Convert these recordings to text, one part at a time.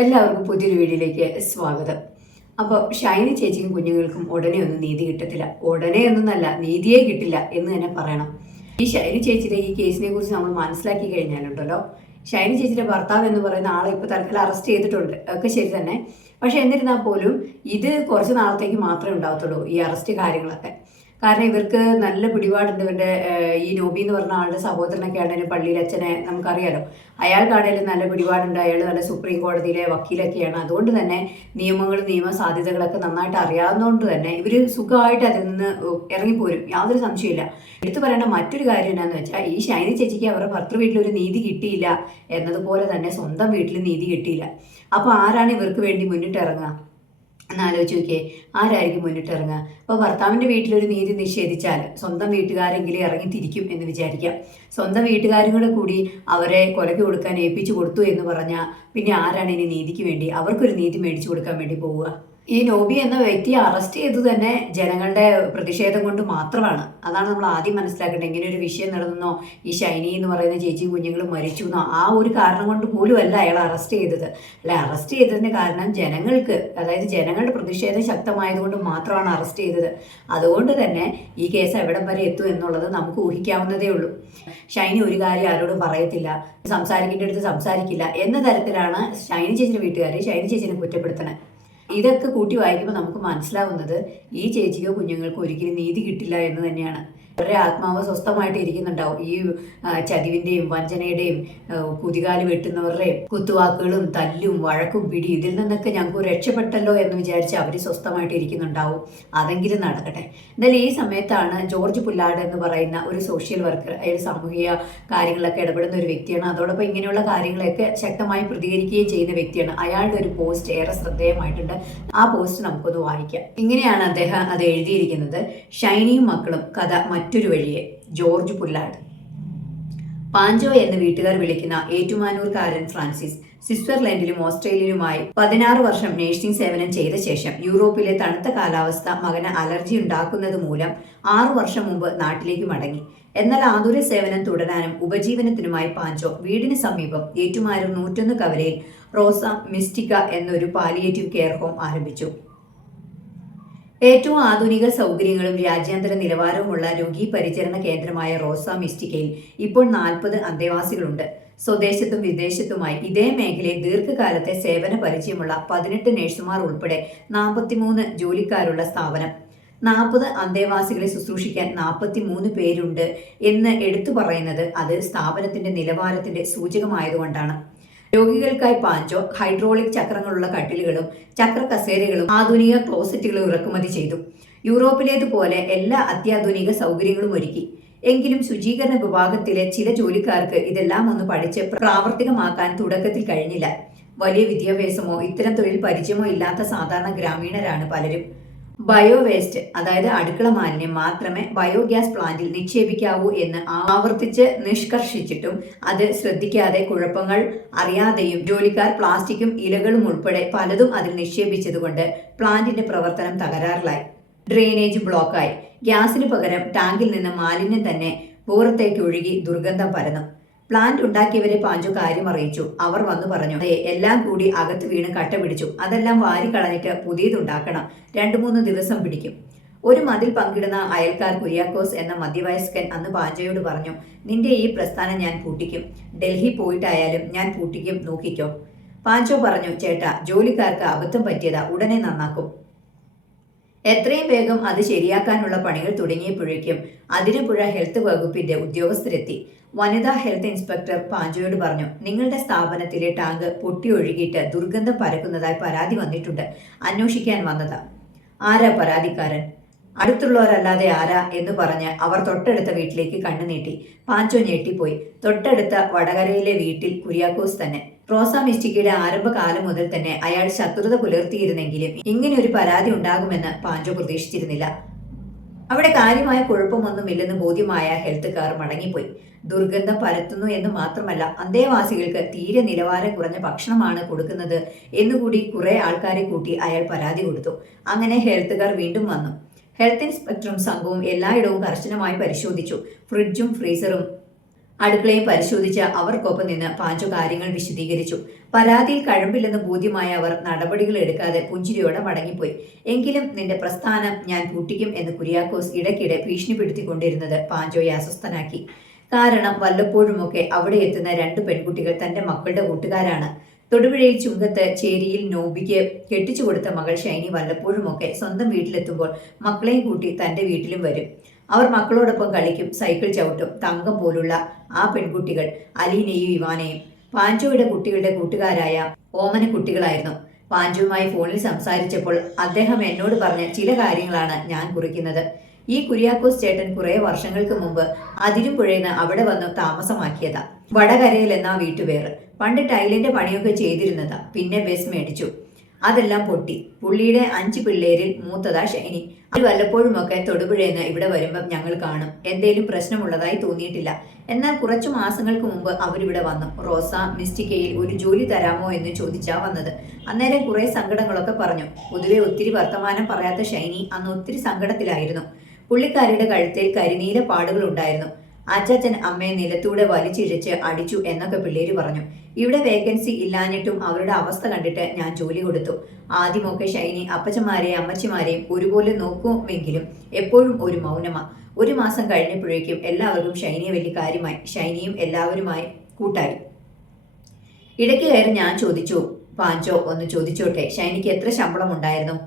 എല്ലാവർക്കും പുതിയൊരു വീഡിയോയിലേക്ക് സ്വാഗതം. അപ്പോൾ ഷൈനി ചേച്ചിക്കും കുഞ്ഞുങ്ങൾക്കും ഉടനെ ഒന്നും നീതി കിട്ടത്തില്ല. ഉടനെ ഒന്നല്ല, നീതിയേ കിട്ടില്ല എന്ന് തന്നെ പറയണം. ഈ ഷൈനി ചേച്ചിയുടെ ഈ കേസിനെ കുറിച്ച് നമ്മൾ മനസ്സിലാക്കി കഴിഞ്ഞാലുണ്ടല്ലോ, ഷൈനി ചേച്ചിയുടെ ഭർത്താവ് എന്ന് പറയുന്ന ആളെ ഇപ്പോൾ തൽക്കാലം അറസ്റ്റ് ചെയ്തിട്ടുണ്ട്, ഒക്കെ ശരി തന്നെ. പക്ഷെ എന്നിരുന്നാൽ പോലും ഇത് കുറച്ച് നാളത്തേക്ക് മാത്രമേ ഉണ്ടാവത്തുള്ളൂ ഈ അറസ്റ്റ് കാര്യങ്ങളൊക്കെ. കാരണം ഇവർക്ക് നല്ല പിടിപാടുണ്ട്. ഇവരുടെ ഈ നോബി എന്ന് പറഞ്ഞ ആളുടെ സഹോദരനൊക്കെ ആണെങ്കിലും പള്ളിയിൽ അച്ഛനെ നമുക്കറിയാലോ, അയാൾക്കാണെങ്കിലും നല്ല പിടിപാടുണ്ട്. അയാൾ നല്ല സുപ്രീം കോടതിയിലെ വക്കീലൊക്കെയാണ്. അതുകൊണ്ട് തന്നെ നിയമ സാധ്യതകളൊക്കെ നന്നായിട്ട് അറിയാവുന്നതുകൊണ്ട് തന്നെ ഇവർ സുഖമായിട്ട് അതിൽ നിന്ന് ഇറങ്ങിപ്പോരും, യാതൊരു സംശയമില്ല. എടുത്തു പറയേണ്ട മറ്റൊരു കാര്യം എന്താണെന്ന് വെച്ചാൽ, ഈ ഷൈനി ചേച്ചിക്ക് അവരുടെ ഭർത്തൃ വീട്ടിലൊരു നീതി കിട്ടിയില്ല എന്നതുപോലെ തന്നെ സ്വന്തം വീട്ടിൽ നീതി കിട്ടിയില്ല. അപ്പോൾ ആരാണ് ഇവർക്ക് വേണ്ടി മുന്നിട്ടിറങ്ങുക എന്നാലോചിച്ച് നോക്കിയേ, ആരായിരിക്കും മുന്നിട്ടിറങ്ങുക? അപ്പോൾ ഭർത്താവിൻ്റെ വീട്ടിലൊരു നീതി നിഷേധിച്ചാൽ സ്വന്തം വീട്ടുകാരെങ്കിലും ഇറങ്ങി തിരിക്കും എന്ന് വിചാരിക്കാം. സ്വന്തം വീട്ടുകാരും കൂടെ കൂടി അവരെ കൊലയ്ക്ക് കൊടുക്കാൻ ഏൽപ്പിച്ചു കൊടുത്തു എന്ന് പറഞ്ഞാൽ പിന്നെ ആരാണ് ഇനി നീതിക്ക് വേണ്ടി അവർക്കൊരു നീതി മേടിച്ചു കൊടുക്കാൻ വേണ്ടി പോവുക? ഈ നോബി എന്ന വ്യക്തിയെ അറസ്റ്റ് ചെയ്തു തന്നെ ജനങ്ങളുടെ പ്രതിഷേധം കൊണ്ട് മാത്രമാണ്. അതാണ് നമ്മൾ ആദ്യം മനസ്സിലാക്കേണ്ടത്. ഇങ്ങനെ ഒരു വിഷയം നടന്നോ, ഈ ഷൈനി എന്ന് പറയുന്ന ചേച്ചിയും കുഞ്ഞുങ്ങളും മരിച്ചു എന്നോ ആ ഒരു കാരണം കൊണ്ട് പോലുമല്ല അയാൾ അറസ്റ്റ് ചെയ്തത്. അല്ല, അറസ്റ്റ് ചെയ്തതിൻ്റെ കാരണം ജനങ്ങൾക്ക്, അതായത് ജനങ്ങളുടെ പ്രതിഷേധം ശക്തമായതുകൊണ്ട് മാത്രമാണ് അറസ്റ്റ് ചെയ്തത്. അതുകൊണ്ട് തന്നെ ഈ കേസ് എവിടം വരെ എത്തും എന്നുള്ളത് നമുക്ക് ഊഹിക്കാവുന്നതേ ഉള്ളൂ. ഷൈനി ഒരു കാര്യം ആരോടും പറയത്തില്ല, സംസാരിക്കേണ്ട അടുത്ത് സംസാരിക്കില്ല എന്ന തരത്തിലാണ് ഷൈനി ചേച്ചിയുടെ വീട്ടുകാർ ഷൈനി ചേച്ചിനെ കുറ്റപ്പെടുത്തണേ. ഇതൊക്കെ കൂട്ടി വായിക്കുമ്പോൾ നമുക്ക് മനസ്സിലാവുന്നത് ഈ ചേച്ചിക്കോ കുഞ്ഞുങ്ങൾക്കോ ഒരിക്കലും നീതി കിട്ടില്ല എന്ന് തന്നെയാണ്. അവരുടെ ആത്മാവ് സ്വസ്ഥമായിട്ട് ഇരിക്കുന്നുണ്ടാവും. ഈ ചതിവിൻ്റെയും വഞ്ചനയുടെയും കുതികാല് വെട്ടുന്നവരുടെയും കുത്തുവാക്കുകളും തല്ലും വഴക്കും പിടി ഇതിൽ നിന്നൊക്കെ ഞങ്ങൾക്ക് രക്ഷപ്പെട്ടല്ലോ എന്ന് വിചാരിച്ച് അവർ സ്വസ്ഥമായിട്ട് ഇരിക്കുന്നുണ്ടാവും. അതെങ്കിലും നടക്കട്ടെ. എന്നാലും ഈ സമയത്താണ് ജോർജ് പുല്ലാട് എന്ന് പറയുന്ന ഒരു സോഷ്യൽ വർക്കർ, അയാൾ സാമൂഹിക കാര്യങ്ങളിലൊക്കെ ഇടപെടുന്ന ഒരു വ്യക്തിയാണ്. അതോടൊപ്പം ഇങ്ങനെയുള്ള കാര്യങ്ങളൊക്കെ ശക്തമായി പ്രതികരിക്കുകയും ചെയ്യുന്ന വ്യക്തിയാണ്. അയാളുടെ ഒരു പോസ്റ്റ് ഏറെ ശ്രദ്ധേയമായിട്ടുണ്ട്. ആ പോസ്റ്റ് നമുക്കൊന്ന് വായിക്കാം. ഇങ്ങനെയാണ് അദ്ദേഹം അത് എഴുതിയിരിക്കുന്നത്: ഷൈനിയും മക്കളും കഥ മറ്റൊരു വഴിയെ. ജോർജ് പുല്ലാട്. പാഞ്ചോ എന്ന് വീട്ടുകാർ വിളിക്കുന്ന ഏറ്റുമാനൂർക്കാരൻ ഫ്രാൻസിസ് സ്വിറ്റ്സർലൻഡിലും ഓസ്ട്രേലിയയിലുമായി 16 വർഷം നഴ്സിംഗ് സേവനം ചെയ്ത ശേഷം യൂറോപ്പിലെ തണുത്ത കാലാവസ്ഥ മകന് അലർജി ഉണ്ടാക്കുന്നത് മൂലം 6 വർഷം മുമ്പ് നാട്ടിലേക്ക് മടങ്ങി. എന്നാൽ ആതുര സേവനം തുടരാനും ഉപജീവനത്തിനുമായി പാഞ്ചോ വീടിന് സമീപം ഏറ്റുമാനൂർ 101 കവലയിൽ റോസ മിസ്റ്റിക്ക എന്നൊരു പാലിയേറ്റീവ് കെയർ ഹോം ആരംഭിച്ചു. ഏറ്റവും ആധുനിക സൗകര്യങ്ങളും രാജ്യാന്തര നിലവാരവുമുള്ള രോഗി പരിചരണ കേന്ദ്രമായ റോസ മിസ്റ്റിക്കയിൽ ഇപ്പോൾ 40 അന്തേവാസികളുണ്ട്. സ്വദേശത്തും വിദേശത്തുമായി ഇതേ മേഖലയിൽ ദീർഘകാലത്തെ സേവന പരിചയമുള്ള 18 നഴ്സുമാർ ഉൾപ്പെടെ 43 ജോലിക്കാരുള്ള സ്ഥാപനം. 40 അന്തേവാസികളെ ശുശ്രൂഷിക്കാൻ 43 പേരുണ്ട് എന്ന് എടുത്തു പറയുന്നത് അത് സ്ഥാപനത്തിന്റെ നിലവാരത്തിന്റെ സൂചകമായതുകൊണ്ടാണ്. രോഗികൾക്കായി പാഞ്ചോ ഹൈഡ്രോളിക് ചക്രങ്ങളുള്ള കട്ടിലുകളും ചക്ര കസേരകളും ആധുനിക ക്ലോസറ്റുകളും ഇറക്കുമതി ചെയ്തു. യൂറോപ്പിലേതുപോലെ എല്ലാ അത്യാധുനിക സൗകര്യങ്ങളും ഒരുക്കി. എങ്കിലും ശുചീകരണ വിഭാഗത്തിലെ ചില ജോലിക്കാർക്ക് ഇതെല്ലാം ഒന്ന് പഠിച്ച് പ്രാവർത്തികമാക്കാൻ തുടക്കത്തിൽ കഴിഞ്ഞില്ല. വലിയ വിദ്യാഭ്യാസമോ ഇത്തരം തൊഴിൽ പരിചയമോ ഇല്ലാത്ത സാധാരണ ഗ്രാമീണരാണ് പലരും. ബയോ വേസ്റ്റ്, അതായത് അടുക്കള മാലിന്യം മാത്രമേ ബയോഗ്യാസ് പ്ലാന്റിൽ നിക്ഷേപിക്കാവൂ എന്ന് ആവർത്തിച്ച് നിഷ്കർഷിച്ചിട്ടും അത് ശ്രദ്ധിക്കാതെ കുഴപ്പങ്ങൾ അറിയാതെയും ജോലിക്കാർ പ്ലാസ്റ്റിക്കും ഇലകളും ഉൾപ്പെടെ പലതും അതിൽ നിക്ഷേപിച്ചതുകൊണ്ട് പ്ലാന്റിന്റെ പ്രവർത്തനം തകരാറിലായി. ഡ്രെയിനേജ് ബ്ലോക്കായി. ഗ്യാസിന് പകരം ടാങ്കിൽ നിന്ന് മാലിന്യം തന്നെ പുറത്തേക്ക് ഒഴുകി ദുർഗന്ധം പരന്നു. പ്ലാന്റ് ഉണ്ടാക്കിയവരെ പാഞ്ചോ കാര്യം അറിയിച്ചു. അവർ വന്നു പറഞ്ഞു, എല്ലാം കൂടി അകത്ത് വീണ് കട്ട പിടിച്ചു, അതെല്ലാം വാരിക്കളഞ്ഞിട്ട് പുതിയതുണ്ടാക്കണം, 2-3 ദിവസം പിടിക്കും. ഒരു മതിൽ പങ്കിടുന്ന അയൽക്കാർ കുര്യാക്കോസ് എന്ന മധ്യവയസ്കൻ അന്ന് പാഞ്ചോയോട് പറഞ്ഞു, നിന്റെ ഈ പ്രസ്ഥാനം ഞാൻ പൂട്ടിക്കും, ഡൽഹി പോയിട്ടായാലും ഞാൻ പൂട്ടിക്കും, നോക്കിക്കോ. പാഞ്ചോ പറഞ്ഞു, ചേട്ടാ, ജോലിക്കാർക്ക് അബദ്ധം പറ്റിയതാ, ഉടനെ നന്നാക്കും. എത്രയും വേഗം അത് ശരിയാക്കാനുള്ള പണികൾ തുടങ്ങിയപ്പോഴേക്കും അതിരപ്പുഴ ഹെൽത്ത് വകുപ്പിന്റെ ഉദ്യോഗസ്ഥരെത്തി. വനിതാ ഹെൽത്ത് ഇൻസ്പെക്ടർ പാഞ്ചോയോട് പറഞ്ഞു, നിങ്ങളുടെ സ്ഥാപനത്തിലെ ടാങ്ക് പൊട്ടി ഒഴുകിയിട്ട് ദുർഗന്ധം പരക്കുന്നതായി പരാതി വന്നിട്ടുണ്ട്, അന്വേഷിക്കാൻ വന്നതാ. ആരാ പരാതിക്കാരൻ? അടുത്തുള്ളവരല്ലാതെ ആരാ എന്ന് പറഞ്ഞ് അവർ തൊട്ടടുത്ത വീട്ടിലേക്ക് കണ്ണുനീട്ടി. പാഞ്ചോ ഞെട്ടിപ്പോയി. തൊട്ടടുത്ത വടകരയിലെ വീട്ടിൽ കുര്യാക്കോസ് തന്നെ. റോസ മിസ്റ്റിക്കയുടെ ആരംഭകാലം മുതൽ തന്നെ അയാൾ ശത്രുത പുലർത്തിയിരുന്നെങ്കിലും ഇങ്ങനെ ഒരു പരാതി ഉണ്ടാകുമെന്ന് പാഞ്ചോ പ്രതീക്ഷിച്ചിരുന്നില്ല. അവിടെ കാര്യമായ കുഴപ്പമൊന്നുമില്ലെന്ന് ബോധ്യമായ ഹെൽത്തുകാർ മടങ്ങിപ്പോയി. ദുർഗന്ധം പരത്തുന്നു എന്ന് മാത്രമല്ല, അന്തേവാസികൾക്ക് തീരെ നിലവാരം കുറഞ്ഞ ഭക്ഷണമാണ് കൊടുക്കുന്നത് എന്നുകൂടി കുറെ ആൾക്കാരെ കൂട്ടി അയാൾ പരാതി കൊടുത്തു. അങ്ങനെ ഹെൽത്തുകാർ വീണ്ടും വന്നു. ഹെൽത്ത് ഇൻസ്പെക്ടറും സംഘവും എല്ലായിടവും കർശനമായി പരിശോധിച്ചു. ഫ്രിഡ്ജും ഫ്രീസറും അടുക്കളയും പരിശോധിച്ച് അവർക്കൊപ്പം നിന്ന് പാഞ്ചു കാര്യങ്ങൾ വിശദീകരിച്ചു. പരാതിയിൽ കഴമ്പില്ലെന്ന് ബോധ്യമായ അവർ നടപടികൾ എടുക്കാതെ പുഞ്ചിരിയോടെ മടങ്ങിപ്പോയി. എങ്കിലും നിന്റെ പ്രസ്ഥാനം ഞാൻ പൂട്ടിക്കും എന്ന് കുര്യാക്കോസ് ഇടയ്ക്കിടെ ഭീഷണിപ്പെടുത്തിക്കൊണ്ടിരുന്നത് പാഞ്ചോയെ അസ്വസ്ഥനാക്കി. കാരണം വല്ലപ്പോഴുമൊക്കെ അവിടെ എത്തുന്ന 2 പെൺകുട്ടികൾ തന്റെ മക്കളുടെ കൂട്ടുകാരാണ്. തൊടുപുഴയിൽ ചുങ്കത്ത് ചേരിയിൽ നോബിക്ക് കെട്ടിച്ചു കൊടുത്ത മകൾ ഷൈനി വല്ലപ്പോഴുമൊക്കെ സ്വന്തം വീട്ടിലെത്തുമ്പോൾ മക്കളെയും കൂട്ടി തന്റെ വീട്ടിലും വരും. അവർ മക്കളോടൊപ്പം കളിക്കും, സൈക്കിൾ ചവിട്ടും. തങ്കം പോലുള്ള ആ പെൺകുട്ടികൾ അലീനയും ഇവാനയും പാഞ്ചോയുടെ കുട്ടികളുടെ കൂട്ടുകാരായ ഓമന കുട്ടികളായിരുന്നു. പാഞ്ചുവുമായി ഫോണിൽ സംസാരിച്ചപ്പോൾ അദ്ദേഹം എന്നോട് പറഞ്ഞ ചില കാര്യങ്ങളാണ് ഞാൻ കുറിക്കുന്നത്. ഈ കുര്യാക്കോസ് ചേട്ടൻ കുറെ വർഷങ്ങൾക്ക് മുമ്പ് അതിരുപുഴയിന്ന് അവിടെ വന്ന് താമസമാക്കിയതാ. വടകരയിൽ എന്നാ വീട്ടുപേര്. പണ്ട് ടൈലിന്റെ പണിയൊക്കെ ചെയ്തിരുന്നതാ. പിന്നെ ബസ് മേടിച്ചു. അതെല്ലാം പൊട്ടി. പുള്ളിയുടെ 5 പിള്ളേരിൽ മൂത്തതാ ഷൈനി. അത് വല്ലപ്പോഴുമൊക്കെ തൊടുപുഴയെന്ന് ഇവിടെ വരുമ്പം ഞങ്ങൾ കാണും. എന്തേലും പ്രശ്നമുള്ളതായി തോന്നിയിട്ടില്ല. എന്നാൽ കുറച്ചു മാസങ്ങൾക്ക് മുമ്പ് അവരിവിടെ വന്നു. റോസ മിസ്റ്റിക്കയിൽ ഒരു ജോലി തരാമോ എന്ന് ചോദിച്ചാ വന്നത്. അന്നേരം കുറെ സങ്കടങ്ങളൊക്കെ പറഞ്ഞു. പൊതുവെ ഒത്തിരി വർത്തമാനം പറയാത്ത ഷൈനി അന്ന് ഒത്തിരി സങ്കടത്തിലായിരുന്നു. പുള്ളിക്കാരിയുടെ കഴുത്തിൽ കരിനീല പാടുകൾ ഉണ്ടായിരുന്നു. അച്ചാച്ചൻ അമ്മയെ നിലത്തൂടെ വലിച്ചിഴച്ച് അടിച്ചു എന്നൊക്കെ പിള്ളേര് പറഞ്ഞു. ഇവിടെ വേക്കൻസി ഇല്ലാഞ്ഞിട്ടും അവരുടെ അവസ്ഥ കണ്ടിട്ട് ഞാൻ ജോലി കൊടുത്തു. ആദ്യമൊക്കെ ഷൈനി അപ്പച്ചന്മാരെയും അമ്മച്ചിമാരെയും ഒരുപോലെ നോക്കുമെങ്കിലും എപ്പോഴും ഒരു മൗനമാ. 1 മാസം കഴിഞ്ഞപ്പോഴേക്കും എല്ലാവർക്കും ഷൈനിയെ വലിയ കാര്യമായി. ഷൈനിയും എല്ലാവരുമായി കൂട്ടായി. ഇടയ്ക്ക് കയറി ഞാൻ ചോദിച്ചു, പാഞ്ചോ ഒന്ന് ചോദിച്ചോട്ടെ, ഷൈനിക്ക് എത്ര ശമ്പളം ഉണ്ടായിരുന്നു?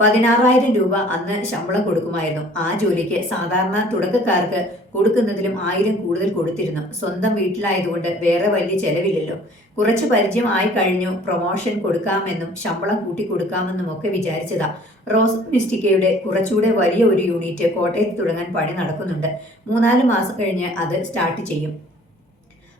16,000 രൂപ അന്ന് ശമ്പളം കൊടുക്കുമായിരുന്നു. ആ ജോലിക്ക് സാധാരണ തുടക്കക്കാർക്ക് കൊടുക്കുന്നതിലും 1000 കൂടുതൽ കൊടുത്തിരുന്നു. സ്വന്തം വീട്ടിലായതുകൊണ്ട് വേറെ വലിയ ചെലവില്ലല്ലോ. കുറച്ച് പരിചയം ആയി കഴിഞ്ഞു പ്രൊമോഷൻ കൊടുക്കാമെന്നും ശമ്പളം കൂട്ടിക്കൊടുക്കാമെന്നും ഒക്കെ വിചാരിച്ചതാ. റോസ് മിസ്റ്റിക്കയുടെ കുറച്ചുകൂടെ വലിയ ഒരു യൂണിറ്റ് കോട്ടയത്ത് തുടങ്ങാൻ പണി നടക്കുന്നുണ്ട്. 3-4 മാസം കഴിഞ്ഞ് അത് സ്റ്റാർട്ട് ചെയ്യും.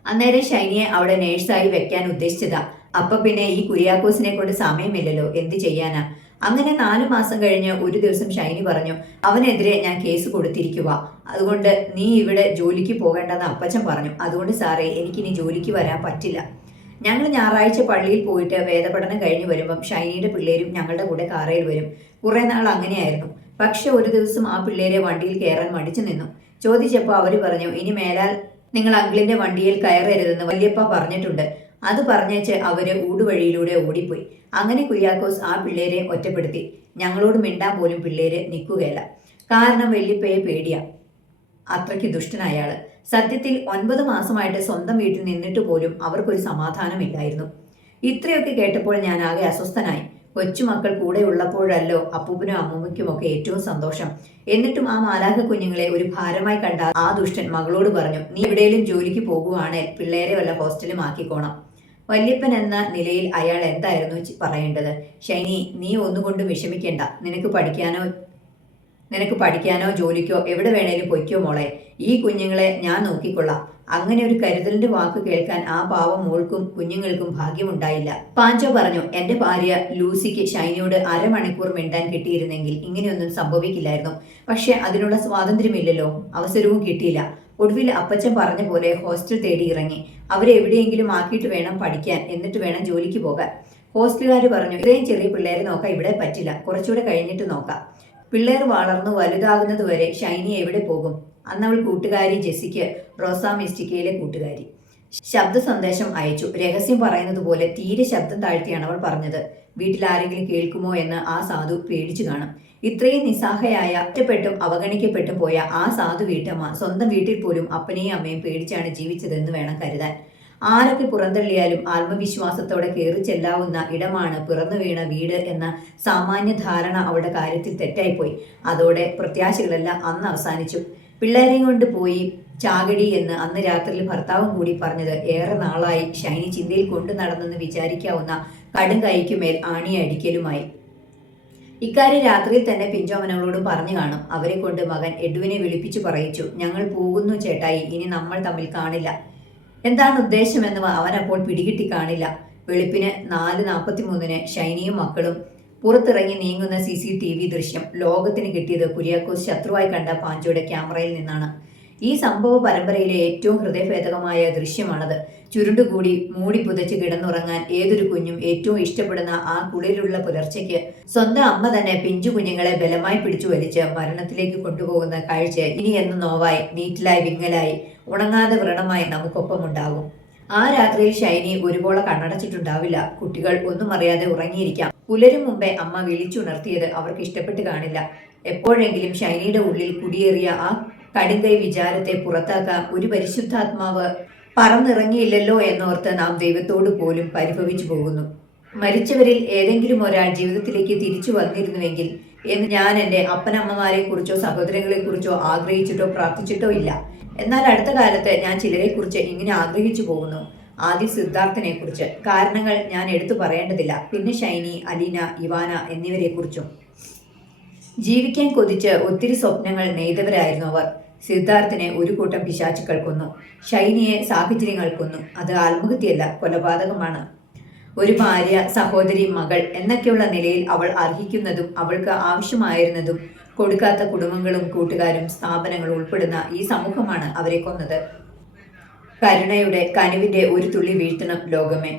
അന്നേരം ഷൈനിയെ അവിടെ നേഴ്സായി വെക്കാൻ ഉദ്ദേശിച്ചതാ. അപ്പൊ പിന്നെ ഈ കുര്യാക്കോസിനെ കൊണ്ട് സമയമില്ലല്ലോ, എന്ത് ചെയ്യാനാ? അങ്ങനെ 4 മാസം കഴിഞ്ഞ് ഒരു ദിവസം ഷൈനി പറഞ്ഞു, അവനെതിരെ ഞാൻ കേസ് കൊടുത്തിരിക്കുക. അതുകൊണ്ട് നീ ഇവിടെ ജോലിക്ക് പോകേണ്ടെന്ന് അപ്പച്ചൻ പറഞ്ഞു. അതുകൊണ്ട് സാറേ, എനിക്കിനി ജോലിക്ക് വരാൻ പറ്റില്ല. ഞങ്ങൾ ഞായറാഴ്ച പള്ളിയിൽ പോയിട്ട് വേദപഠനം കഴിഞ്ഞ് വരുമ്പം ഷൈനിയുടെ പിള്ളേരും ഞങ്ങളുടെ കൂടെ കാറയിൽ വരും. കുറെ നാൾ അങ്ങനെയായിരുന്നു. പക്ഷെ ഒരു ദിവസം ആ പിള്ളേരെ വണ്ടിയിൽ കയറാൻ മടിച്ചു നിന്നു. ചോദിച്ചപ്പോൾ അവർ പറഞ്ഞു, ഇനി മേലാൽ നിങ്ങൾ അങ്കിളിന്റെ വണ്ടിയിൽ കയറരുതെന്ന് വല്യപ്പ പറഞ്ഞിട്ടുണ്ട്. അത് പറഞ്ഞേച്ച് അവര് ഊടുവഴിയിലൂടെ ഓടിപ്പോയി. അങ്ങനെ കുര്യാക്കോസ് ആ പിള്ളേരെ ഒറ്റപ്പെടുത്തി. ഞങ്ങളോട് മിണ്ടാൻ പോലും പിള്ളേര് നിൽക്കുകയല്ല. കാരണം വല്യപ്പയെ പേടിയാ. അത്രയ്ക്ക് ദുഷ്ടനയാള്. സത്യത്തിൽ 9 മാസമായിട്ട് സ്വന്തം വീട്ടിൽ നിന്നിട്ട് പോലും അവർക്കൊരു സമാധാനമില്ലായിരുന്നു. ഇത്രയൊക്കെ കേട്ടപ്പോൾ ഞാൻ ആകെ അസ്വസ്ഥനായി. കൊച്ചുമക്കൾ കൂടെ ഉള്ളപ്പോഴല്ലോ അപ്പൂപ്പനും അമ്മൂമ്മയ്ക്കുമൊക്കെ ഏറ്റവും സന്തോഷം. എന്നിട്ടും ആ മാലാഖ കുഞ്ഞുങ്ങളെ ഒരു ഭാരമായി കണ്ട ആ ദുഷ്ടൻ മകളോട് പറഞ്ഞു, നീ എവിടെയെങ്കിലും ജോലിക്ക് പോകുവാണേൽ പിള്ളേരെ വല്ല ഹോസ്റ്റലും ആക്കിക്കോണം. വല്യപ്പൻ എന്ന നിലയിൽ അയാൾ എന്തായിരുന്നു പറയേണ്ടത്? ഷൈനി, നീ ഒന്നുകൊണ്ടും വിഷമിക്കേണ്ട. നിനക്ക് പഠിക്കാനോ ജോലിക്കോ എവിടെ വേണേലും പൊയ്ക്കോ മോളെ. ഈ കുഞ്ഞുങ്ങളെ ഞാൻ നോക്കിക്കൊള്ളാം. അങ്ങനെ ഒരു കരുതലിന്റെ വാക്ക് കേൾക്കാൻ ആ പാവം മോൾക്കും കുഞ്ഞുങ്ങൾക്കും ഭാഗ്യമുണ്ടായില്ല. പാഞ്ചോ പറഞ്ഞു, എന്റെ ഭാര്യ ലൂസിക്ക് ഷൈനിയോട് 1/2 മണിക്കൂർ മിണ്ടാൻ കിട്ടിയിരുന്നെങ്കിൽ ഇങ്ങനെയൊന്നും സംഭവിക്കില്ലായിരുന്നു. പക്ഷെ അതിനുള്ള സ്വാതന്ത്ര്യമില്ലല്ലോ, അവസരവും കിട്ടിയില്ല. ഒടുവിൽ അപ്പച്ചൻ പറഞ്ഞ പോലെ ഹോസ്റ്റൽ തേടി ഇറങ്ങി. അവരെ എവിടെയെങ്കിലും ആക്കിയിട്ട് വേണം പഠിക്കാൻ, എന്നിട്ട് വേണം ജോലിക്ക് പോകാൻ. ഹോസ്റ്റലുകാർ പറഞ്ഞു, ഇത്രയും ചെറിയ പിള്ളേരെ നോക്കാൻ ഇവിടെ പറ്റില്ല, കുറച്ചുകൂടെ കഴിഞ്ഞിട്ട് നോക്കാം. പിള്ളേർ വളർന്നു വലുതാകുന്നതുവരെ ഷൈനി എവിടെ പോകും? അന്നവൾ കൂട്ടുകാരി ജെസ്സിക്ക്, റോസ മിസ്റ്റിക്കയിലെ കൂട്ടുകാരി, ശബ്ദ സന്ദേശം അയച്ചു. രഹസ്യം പറയുന്നത് പോലെ തീരെ ശബ്ദം താഴ്ത്തിയാണ് അവൾ പറഞ്ഞത്. വീട്ടിൽ ആരെങ്കിലും കേൾക്കുമോ എന്ന് ആ സാധു പേടിച്ചു കാണും. ഇത്രയും നിസ്സഹായായ, ഒറ്റപ്പെട്ടും അവഗണിക്കപ്പെട്ടും പോയ ആ സാധു വീട്ടമ്മ സ്വന്തം വീട്ടിൽ പോലും അപ്പനെയും അമ്മയും പേടിച്ചാണ് ജീവിച്ചതെന്ന് വേണം കരുതാൻ. ആരൊക്കെ പുറന്തള്ളിയാലും ആത്മവിശ്വാസത്തോടെ കയറി ചെല്ലാവുന്ന ഇടമാണ് പിറന്നു വീണ വീട് എന്ന സാമാന്യ ധാരണ അവളുടെ കാര്യത്തിൽ തെറ്റായിപ്പോയി. അതോടെ പ്രത്യാശകളെല്ലാം അന്ന് അവസാനിച്ചു. പിള്ളേരെയും കൊണ്ട് പോയി ചാകടി എന്ന് അന്ന് രാത്രിയിൽ ഭർത്താവും കൂടി പറഞ്ഞത് ഏറെ നാളായി ഷൈനി ചിന്തയിൽ കൊണ്ടു നടന്നെന്ന് വിചാരിക്കാവുന്ന കടും കൈക്കുമേൽ ആണിയടിക്കലുമായി. ഇക്കാര്യം രാത്രിയിൽ തന്നെ പിഞ്ചോമനകളോട് പറഞ്ഞു കാണും. അവരെ കൊണ്ട് മകൻ എഡ്വിനെ വിളിപ്പിച്ചു പറയിച്ചു, ഞങ്ങൾ പോകുന്നു ചേട്ടായി, ഇനി നമ്മൾ തമ്മിൽ കാണില്ല. എന്താണ് ഉദ്ദേശമെന്ന് അവനപ്പോൾ പിടികിട്ടി കാണില്ല. വെളുപ്പിന് 4:43 ഷൈനിയും മക്കളും പുറത്തിറങ്ങി നീങ്ങുന്ന CCTV ദൃശ്യം ലോകത്തിന് കിട്ടിയത് കുര്യാക്കോസ് ശത്രുവായി കണ്ട പാഞ്ചോയുടെ ക്യാമറയിൽ നിന്നാണ്. ഈ സംഭവ പരമ്പരയിലെ ഏറ്റവും ഹൃദയഭേദകമായ ദൃശ്യമാണത്. ചുരുണ്ടുകൂടി മൂടി പുതച്ച് കിടന്നുറങ്ങാൻ ഏതൊരു കുഞ്ഞും ഏറ്റവും ഇഷ്ടപ്പെടുന്ന ആ കുളിരുള്ള പുലർച്ചയ്ക്ക് സ്വന്തം അമ്മ തന്നെ പിഞ്ചു കുഞ്ഞുങ്ങളെ ബലമായി പിടിച്ചു വലിച്ച് മരണത്തിലേക്ക് കൊണ്ടുപോകുന്ന കാഴ്ച ഇനി എന്ന് നോവായി, നീറ്റിലായി, വിങ്ങലായി, ഉണങ്ങാതെ വ്രണമായി നമുക്കൊപ്പമുണ്ടാകും. ആ രാത്രിയിൽ ഷൈനി ഒരുപോലെ കണ്ണടച്ചിട്ടുണ്ടാവില്ല. കുട്ടികൾ ഒന്നും അറിയാതെ ഉറങ്ങിയിരിക്കാം. പുലരും മുമ്പേ അമ്മ വിളിച്ചുണർത്തിയത് അവർക്ക് ഇഷ്ടപ്പെട്ട് കാണില്ല. എപ്പോഴെങ്കിലും ഷൈനിയുടെ ഉള്ളിൽ കുടിയേറിയ ആ കടുങ്കൈ വിചാരത്തെ പുറത്താക്കാൻ ഒരു പരിശുദ്ധാത്മാവ് പറന്നിറങ്ങിയില്ലല്ലോ എന്നോർത്ത് നാം ദൈവത്തോട് പോലും പരിഭവിച്ചു പോകുന്നു. മരിച്ചവരിൽ ഏതെങ്കിലും ഒരാൾ ജീവിതത്തിലേക്ക് തിരിച്ചു വന്നിരുന്നുവെങ്കിൽ എന്ന് ഞാൻ എൻ്റെ അപ്പനമ്മമാരെ കുറിച്ചോ സഹോദരങ്ങളെ കുറിച്ചോ ആഗ്രഹിച്ചിട്ടോ പ്രാർത്ഥിച്ചിട്ടോ ഇല്ല. എന്നാൽ അടുത്ത കാലത്ത് ഞാൻ ചിലരെ കുറിച്ച് ഇങ്ങനെ ആഗ്രഹിച്ചു പോകുന്നു. ആദ്യം സിദ്ധാർത്ഥനെ കുറിച്ച്. കാരണങ്ങൾ ഞാൻ എടുത്തു പറയേണ്ടതില്ല. പിന്നെ ഷൈനി, അലീന, ഇവാന എന്നിവരെ കുറിച്ചും. ജീവിക്കാൻ കൊതിച്ച് ഒത്തിരി സ്വപ്നങ്ങൾ നെയ്തവരായിരുന്നു അവർ. സിദ്ധാർത്ഥിനെ ഒരു കൂട്ടം പിശാചുക്കൾ കൊന്നു. ഷൈനിയെ സാഹചര്യങ്ങൾ കൊന്നു. അത് ആത്മഹത്യയല്ല, കൊലപാതകമാണ്. ഒരു ഭാര്യ, സഹോദരി, മകൾ എന്നൊക്കെയുള്ള നിലയിൽ അവൾ അർഹിക്കുന്നതും അവൾക്ക് ആവശ്യമായിരുന്നതും കൊടുക്കാത്ത കുടുംബങ്ങളും കൂട്ടുകാരും സ്ഥാപനങ്ങളും ഉൾപ്പെടുന്ന ഈ സമൂഹമാണ് അവരെ കൊന്നത്. കരുണയുടെ, കനിവിന്റെ ഒരു തുള്ളി വീഴ്ത്തണം ലോകമേ.